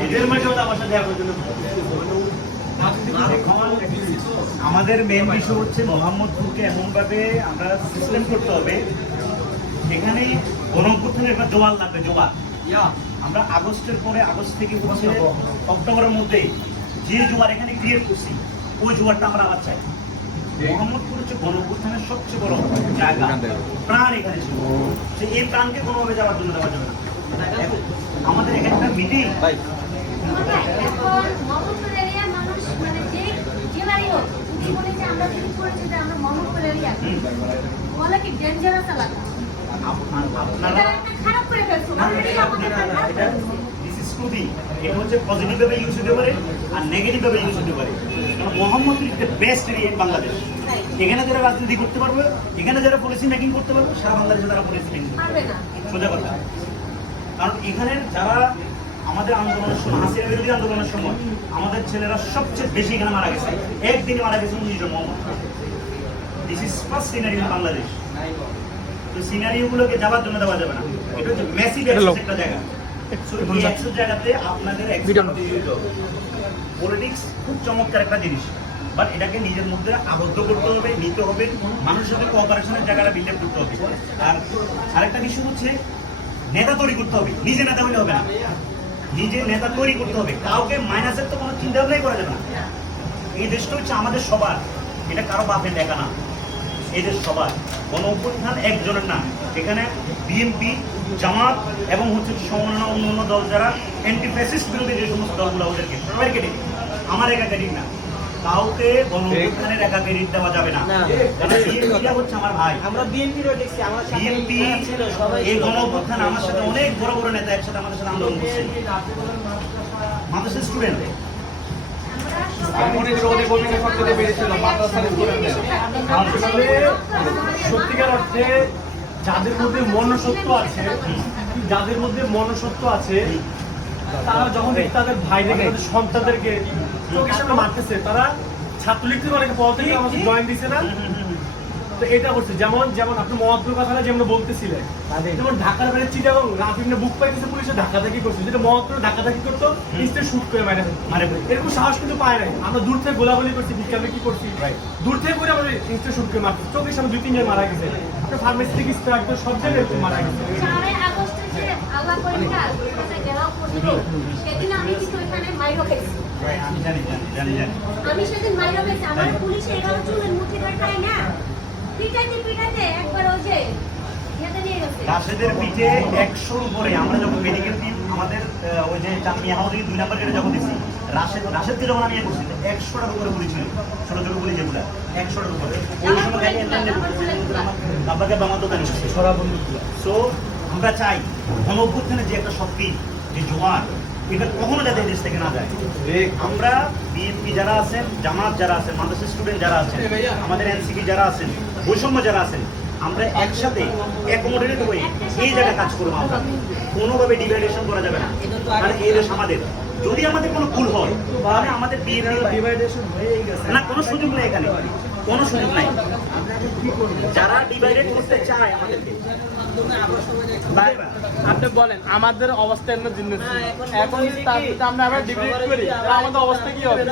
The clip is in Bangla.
এদের মাঝেও আমার সাথে আমাদের মেন বিষয় হচ্ছে মোহাম্মদপুরকে এমনভাবে আমরা সিস্টেম করতে হবে এখানে গণঅভ্যুত্থানের একটা জোয়ার লাগবে, জোয়ার। আমরা আগস্টের পরে, আগস্ট থেকে হচ্ছে অক্টোবরের মধ্যে যে জোয়ার এখানে ক্রিয়েট করছি ওই জোয়ারটা আমরা আবার চাই। মোহাম্মদপুর হচ্ছে গণঅভ্যুত্থানের সবচেয়ে বড় জায়গা, প্রাণ এখানে ছিল। এই প্রাণকে কোনোভাবে যাওয়ার জন্য দেওয়া যাবে না। আমাদের এখানে একটা মিটিং এটা হচ্ছে পজিটিভ ভাবে ইউজ হতে পারে আর নেগেটিভ ভাবে ইউজ হতে পারে। কারণ Mohammadpur is the best area in Bangladesh. এখানে যারা রাজনীতি করতে পারবে, এখানে যারা পলিসি মেকিং করতে পারবে, সারা বাংলাদেশে তারা পলিসি মেকিং করতে পারবে, সোজা কথা। কারণ এখানে যারা আমাদের আন্দোলনের সময়, হাসিনা বিরোধী আন্দোলনের সময় আমাদের ছেলেরা সবচেয়ে বেশি এখানে মারা গেছে। একদিনে মারা গেছে 19 জন Mohammad. This is first scenery in Bangladesh. তো সিনারিও গুলোকে যাওয়ার জন্য দেওয়া যাবে না। এটা হচ্ছে ম্যাসিভ একটা জায়গা। জায়গাতে আপনাদের পলিটিক্স খুব চমৎকার একটা জিনিস, বাট এটাকে নিজের মধ্যে আবদ্ধ করতে হবে, নিতে হবে, মানুষের সাথে কোঅপারেশনের জায়গাটা বিল্ড আপ করতে হবে। আর আরেকটা বিষয় হচ্ছে নেতা তৈরি করতে হবে। নিজে নেতা হলে হবে না, নিজে নেতা তৈরি করতে হবে। কাউকে মাইনাসের তো কোনো চিন্তা ভাবনাই করা যাবে না। এই দেশটা হচ্ছে আমাদের সবার, এটা কারো বাপের দেখা না। এই দেশ সবার, গণঅভ্যুত্থান একজনের না। এখানে বিএনপি, জামাত এবং হচ্ছে অন্যান্য দল যারা অ্যান্টি ফ্যাসিস্ট বিরোধী যে সমস্ত দলগুলো, ওদেরকে সবাই ক্রেডিট, আমার একা ক্রেডিট না। কাউকে গণঅভ্যুত্থানের একা ক্রেডিট দেওয়া যাবে না। বিএনপিটা হচ্ছে আমার ভাই। আমরা বিএনপিরও দেখছি, আমার সাথে বিএনপি এই গণঅভ্যুত্থান আমার সাথে অনেক বড় বড় নেতা একসাথে আমাদের সাথে আন্দোলন করছে। মাদ্রাসার স্টুডেন্ট সত্যিকার অর্থে যাদের মধ্যে মনুষ্যত্ব আছে তারা যখন তাদের ভাইদেরকে, তাদের সন্তানদেরকে চোখের সামনে মারতেছে, তারা ছাত্রলীগের অনেকে পদ থেকে আমাদের জয়েন দিচ্ছে না। তো এটা করছে যেমন আপনি মহাত্মার কথাটা যেমন বলতেছিলেন, যেমন ঢাকার বাইরে চিটাগং রাফিমনে বুক পাইতেছে, পুলিশে ধাক্কা ধাক্কি করছে, যেটা মহাত্মা ধাক্কা ধাক্কি করতো ইনস্টে শুট করে মারে এরকম সাহস কিন্তু পায় নাই। আমরা দূর থেকে গোলাগুলি করছি, বিজ্ঞানে কি করছি, দূর থেকে করে আমাদের ইনস্টে শুট করে মারছি। চোখের সামনে 2-3 জন মারা গেছে, আপনার ফার্মেসি থেকে স্ট্রাইক করে সব জায়গায় মারা গেছে। আমি সেদিন মাইরা গেছি, আমার পুলিশে এগারো চুলের মুঠি ধরে না পিটাইতে একবার ওই যে রাশেদের পিঠে 100-র উপরে। আমরা যখন মেডিকেল টিম আমাদের ওই যে চাঁদমিয়া হাউস 2 নাম্বার গেটে যখন দিচ্ছি, রাশেদকে যখন আমি করছি 100টার উপরে গুলি ছিল, ছোট ছোট গুলি যেগুলো 100টার উপরে। ওই সময় আপনাকে আমার দোকানে সরা বন্ধুগুলো। সো আমরা চাই গণঅভ্যুত্থানের যে একটা শক্তি, যে জোয়ার, এটা কখনো যাতে দেশ থেকে না যায়। আমরা বিএনপি যারা আছেন, জামাত যারা আছেন, মাদ্রাসা স্টুডেন্ট যারা আছেন, আমাদের এনসিপি যারা আছেন, বৈষম্য যারা আছেন, আমরা একসাথে অ্যাকোমোডেটেড হয়ে এই জায়গায় কাজ করবো। আমরা কোনোভাবে ডিভাইডেশন করা যাবে না, কারণ এই দেশ আমাদের। যদি আমাদের কোনো ভুল হয় তাহলে আমাদের ডিভাইডেশন হয়ে গেছে না, কোনো সুযোগ নেই এখানে, কোনো সুযোগ নাই। যারা ডিভাইডেড করতে চায় আমাদেরকে, আপনি বলেন আমাদের অবস্থা এখন আমরা ডিভাইড করি, আমাদের অবস্থা কি হবে?